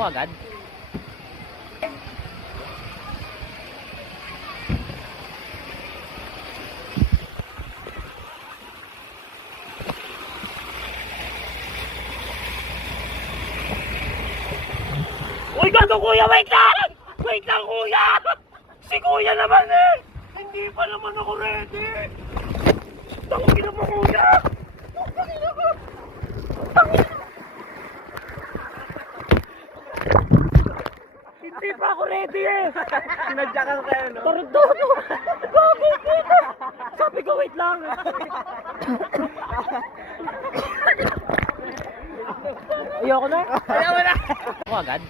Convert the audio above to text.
Ako agad? Uy, gato kuya, wait lang! Wait lang kuya! Si kuya naman eh! Hindi pa naman ako ready! Tangin na mo kuya! Tangin na mo! Tangin na! Hindi pa ako ready eh! Sinadyakan kayo, no? Tarudodo! Bakit dito? Sabi ko wait lang! Ayoko na! Ako agad?